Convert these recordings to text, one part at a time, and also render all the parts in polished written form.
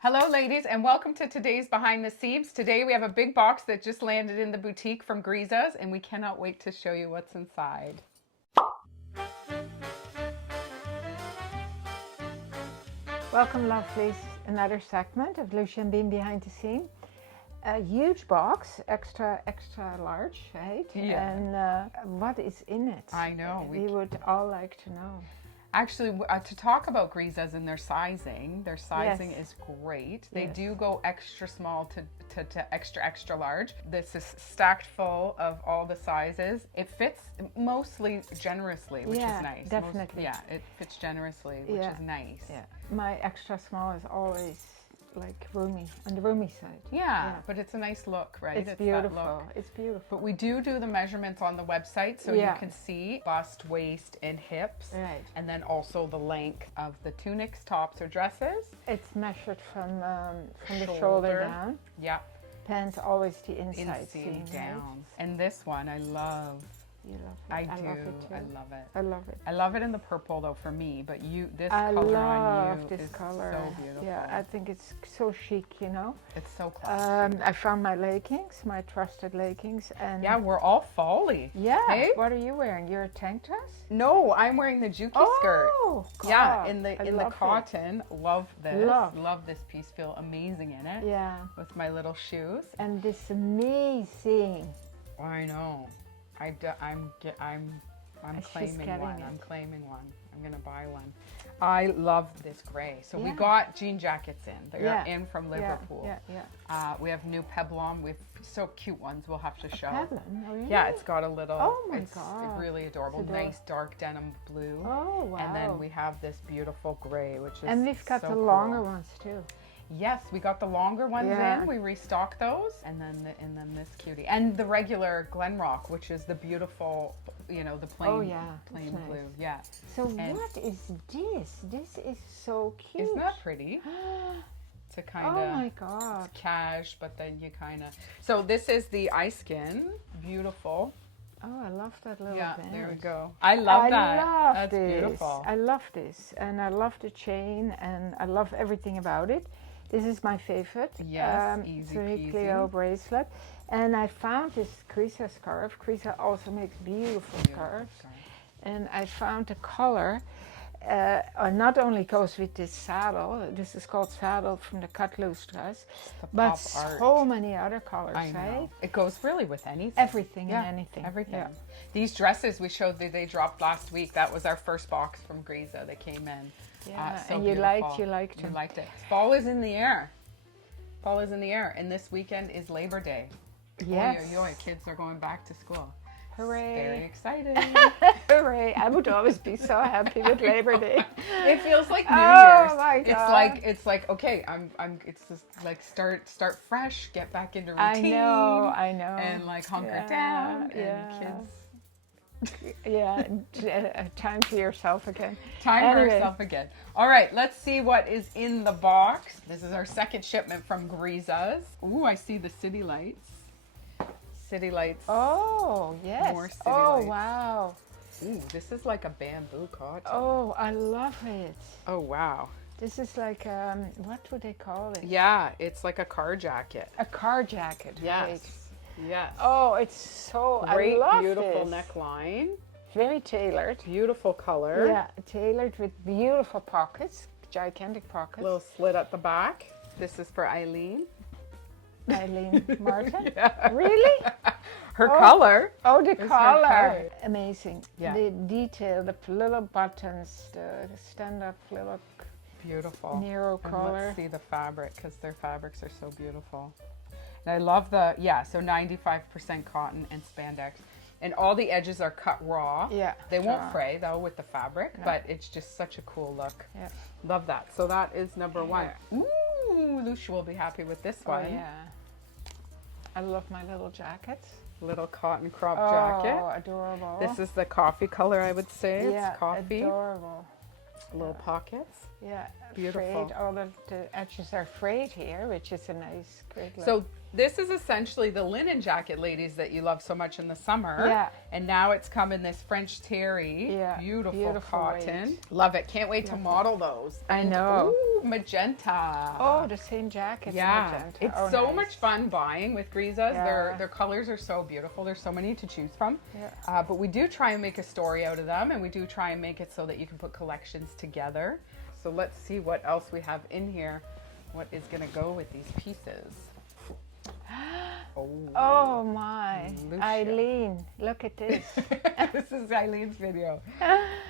Hello ladies and welcome to today's Behind the Scenes. Today we have a big box that just landed in the boutique from Grizas and we cannot wait to show you what's inside. Welcome lovelies, another segment of Lousje and Bean Behind the Scene. A huge box, extra large, right? Yeah. And what is in it? I know. We would all like to know. Actually, to talk about Grizas and their sizing Yes. is great. They Yes. do go extra small to extra large. This is stacked full of all the sizes. It fits mostly generously, which Yeah, is nice. definitely. It fits generously, which Yeah. is nice. Yeah, my extra small is always like roomy, on the roomy side. Yeah, but it's a nice look, right? It's that beautiful. look. It's beautiful. But we do the measurements on the website so Yeah. you can see bust, waist, and hips. Right. And then also the length of the tunics, tops, or dresses. It's measured from the shoulder down. Yeah. Pants always the inside Inseam seam, down. right? And this one I love. You love it. I do. love it too. I love it. I love it. I love it in the purple though for me, but this I color love on you this is color. so beautiful. Yeah, I think it's so chic, you know. It's so classy. I found my leggings, my trusted leggings, and Yeah, we're all folly. yeah. Hey? What are you wearing? You're a tank dress? No, I'm wearing the Juki skirt. Oh, Yeah, God, in I the love it. cotton. Love this. Love. This piece. Feel amazing in it. Yeah, With my little shoes. and this amazing. I know. I'm She's claiming getting one. it. I'm claiming one. I'm gonna buy one. I love this gray. So we Yeah. got jean jackets in. They're Yeah. in from Liverpool. Yeah. We have new peplum. We've so cute ones. We'll have to show. Peplum, oh, really? Yeah, it's got a little. Oh my it's God. really adorable. It's adorable. Nice dark denim blue. Oh wow. And then we have this beautiful gray, which is and we've got so the cool. longer ones too. Yes, we got the longer ones Yeah. in. We restocked those, and then this cutie, and the regular Glenrock, which is the beautiful, the plain, Oh, yeah, plain that's blue. nice. Yeah, So And- what is this? This is so cute. isn't that pretty? To kind Oh of my God. cash, but then you kind of. So this is the eye skin, beautiful. Oh, I love that little Yeah, band. there we go. I love that. love That's this. beautiful. I love this, and I love the chain, and I love everything about it. This is my favorite. Yes, easy Three peasy. Clio bracelet, and I found this Grizas scarf. Grizas also makes beautiful scarves, and I found the color. Not only goes with this saddle. This is called saddle from the cut loose dress, The but pop art. so many other colors. I know. Right? It goes really with anything. Everything Yeah, and anything. Everything. Yeah. These dresses we showed that they dropped last week. That was our first box from Griza that came in. Yeah, So and you beautiful. liked You them. liked it. Fall is in the air. Fall is in the air, and this weekend is Labor Day. Yes. Oy, oy, oy, kids are going back to school. Hooray. Very excited. Hooray. I would always be so happy with Labor Day. It feels like New Oh, Year's. my It's like okay, it's just like start fresh, get back into routine. I know. And like hunker Yeah, down yeah. and kids. Yeah, time for yourself again. Time for Anyway. yourself again. All right, let's see what is in the box. This is our second shipment from Grizas. Ooh, I see the city lights. City lights. Oh, yes. More city oh, lights. wow. Ooh, this is like a bamboo cotton. Oh, I love it. Oh, wow. This is like, what would they call it? Yeah, it's like a car jacket. A car jacket, right? Yes. Yes. Oh, it's so, Great, I love beautiful this. neckline. Very tailored. Beautiful color. Yeah, tailored with beautiful pockets, gigantic pockets. Little slit at the back. This is for Eileen. Eileen Martin. Yeah. Really? Her Oh. color. Oh, the her color. color. Amazing. Yeah. The detail, the little buttons, the stand-up little Beautiful. narrow And collar. let's see the fabric because their fabrics are so beautiful. And I love the, so 95% cotton and spandex. And all the edges are cut raw. Yeah. They won't raw. fray though with the fabric, No. but it's just such a cool look. Yeah. Love that. So that is number one. Ooh, Lousje will be happy with this Oh, one. yeah. I love my little jackets. Little cotton crop Oh, jacket. adorable. This is the coffee color, I would say. yeah, It's coffee. adorable. Little pockets. Yeah, Beautiful. frayed. All of the edges are frayed here, which is a nice, great look. So this is essentially the linen jacket, ladies, that you love so much in the summer. Yeah. And now it's come in this French terry. Yeah, Beautiful beautiful cotton. weight. Love it. Can't wait to model those. I know. Ooh, magenta. Oh, the same jacket. Yeah, Magenta. it's Oh, so nice. much fun buying with Grizas. Yeah. Their colors are so beautiful. There's so many to choose from. Yeah. But we do try and make a story out of them, and we do try and make it so that you can put collections together. So let's see what else we have in here. What is going to go with these pieces? Oh my, Lousje. Eileen, look at this. This is Eileen's video.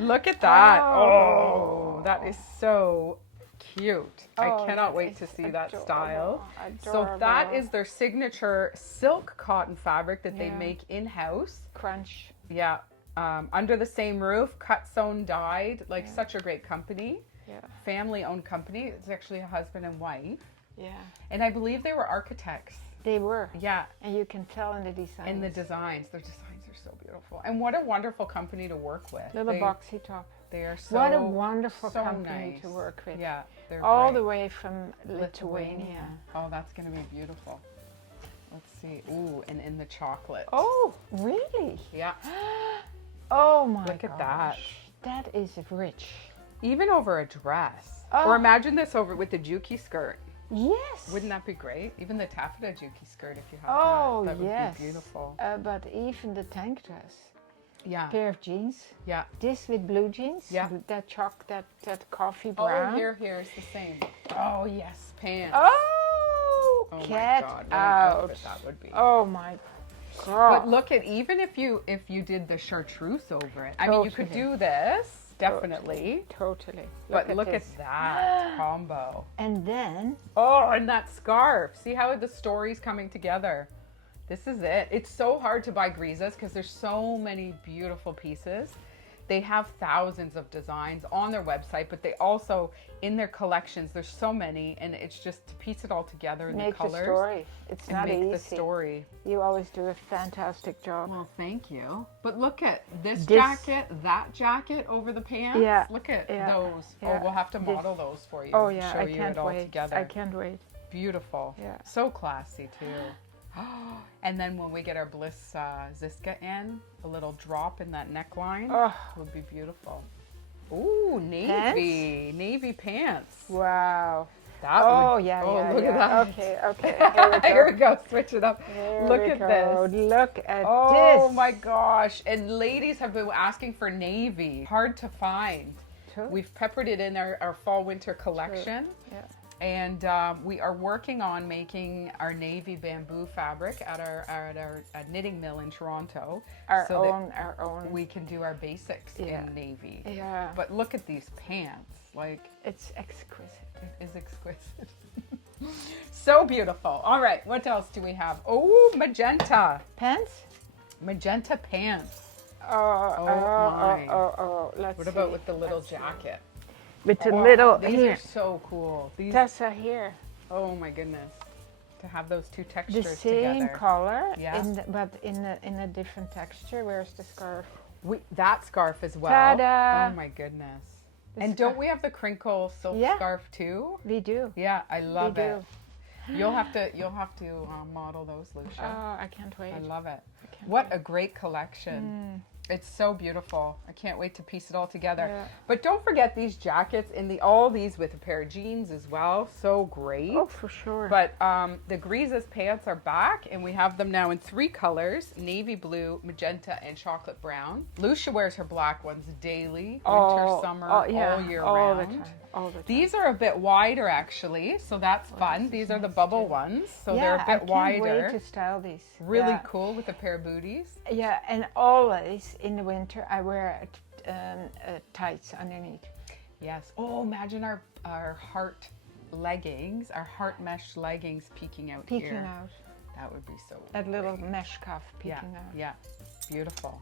Look at that. Oh, that is so cute. I Oh, cannot that wait is to see that adorable, style. So that adorable. is their signature silk cotton fabric that they Yeah. make in-house. Crunch. Yeah. Under the same roof, cut, sewn, dyed, like such a great company. Yeah. Family-owned company. It's actually a husband and wife. Yeah. And I believe they were architects. They were. Yeah. And you can tell in the design. And the designs. Their designs are so beautiful. And what a wonderful company to work with. Little They- boxy top. They are so What a wonderful so company nice to work with. Yeah, they're All great. the way from Lithuania. Oh, that's going to be beautiful. Let's see. Ooh, and in the chocolate. Oh, really? Yeah. Oh my Look at that. gosh. That is rich. Even over a dress. Oh. Or imagine this over with the juki skirt. Yes. Wouldn't that be great? Even the taffeta juki skirt, if you have Oh, that would yes. be beautiful. But even the tank dress. Yeah. Pair of jeans. Yeah. This with blue jeans. Yeah. That that coffee Oh, brown. here's the same. Oh, yes, pants. Oh, Oh my get God, what an out. outfit that would be. Oh my God. But look at, even if you did the chartreuse over it, I mean, you could Totally. do this, definitely. Totally. But look this. at that combo. And then, Oh, and that scarf. See how the story's coming together. This is it. It's so hard to buy Grizas because there's so many beautiful pieces. They have thousands of designs on their website, but they also, in their collections, there's so many, and it's just to piece it all together in make the the colors story. It's and not make easy. the story. You always do a fantastic job. Well, thank you. But look at this This- jacket, that jacket over the pants. Yeah, Look at yeah, those. yeah. Oh, we'll have to This- model those for you. Oh and yeah, show I you can't it all wait. together. I can't wait. Beautiful. Yeah. So classy too. And then when we get our Bliss Ziska in, a little drop in that neckline Oh. would be beautiful. Ooh, navy. Navy pants. Wow. That Oh would, yeah, oh, yeah, look yeah. at that. Okay, okay. Here we go. Here we go. Switch it up. Here Look we at go. this. Look at Oh this. my gosh. And ladies have been asking for navy. Hard to find. True. We've peppered it in our fall winter collection. Yeah. And we are working on making our navy bamboo fabric at our knitting mill in Toronto. Our so own. we can do our basics Yeah. in navy. Yeah. But look at these pants. Like, It's exquisite. it is exquisite. So beautiful. All right, what else do we have? Oh, magenta. Pants? Magenta pants. Oh, my. Let's What see. about with the little Let's see. jacket? With the Oh, little these here. are so cool. These, Tessa here. oh my goodness. To have those two The textures same together. color, Yeah. but in a different texture. Where's the scarf? That scarf as well. Ta-da! Oh my goodness. The And scarf. don't we have the crinkle silk Yeah. scarf too? We do. Yeah, I love we it. do. You'll have to model those, Lousje. Oh, I can't wait. I love it. I can't What wait. a great collection. It's so beautiful. I can't wait to piece it all together. Yeah. But don't forget these jackets all these with a pair of jeans as well. So great. Oh, for sure. But the Grizas pants are back, and we have them now in 3 colors: navy blue, magenta, and chocolate brown. Lousje wears her black ones daily, winter, summer, all year all round. the time. All the time. These are a bit wider actually, so that's fun. These are the bubble ones, so they're a I bit can't wider. wait to style these. Really Yeah. cool with a pair of booties. Yeah, and always in the winter I wear tights underneath. Yes. Oh, imagine our heart leggings, our heart mesh leggings peeking out Peeking here. out. That would be so That little great. mesh cuff Yeah, peeking out. yeah. Beautiful.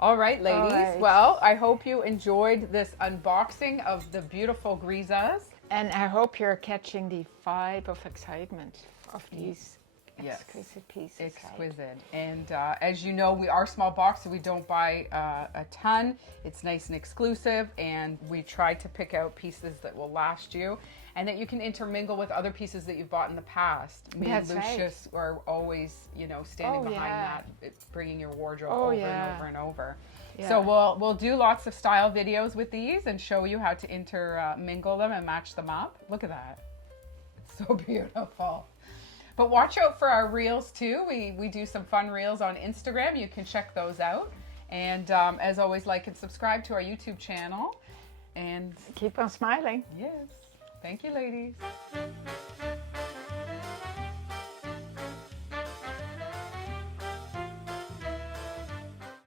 All right, ladies. right. Well, I hope you enjoyed this unboxing of the beautiful Grizas. And I hope you're catching the vibe of excitement of these Yes. exquisite pieces. right? Exquisite. And as you know, we are small box, so we don't buy a ton. It's nice and exclusive, and we try to pick out pieces that will last you. and that you can intermingle with other pieces that you've bought in the past. Me and That's Lucius are always, you know, standing behind that, bringing your wardrobe over and over and over. Yeah. So we'll do lots of style videos with these and show you how to intermingle them and match them up. Look at that. It's so beautiful. But watch out for our reels too. We do some fun reels on Instagram. You can check those out. And as always, like and subscribe to our YouTube channel. And keep on smiling. yes. Thank you, ladies.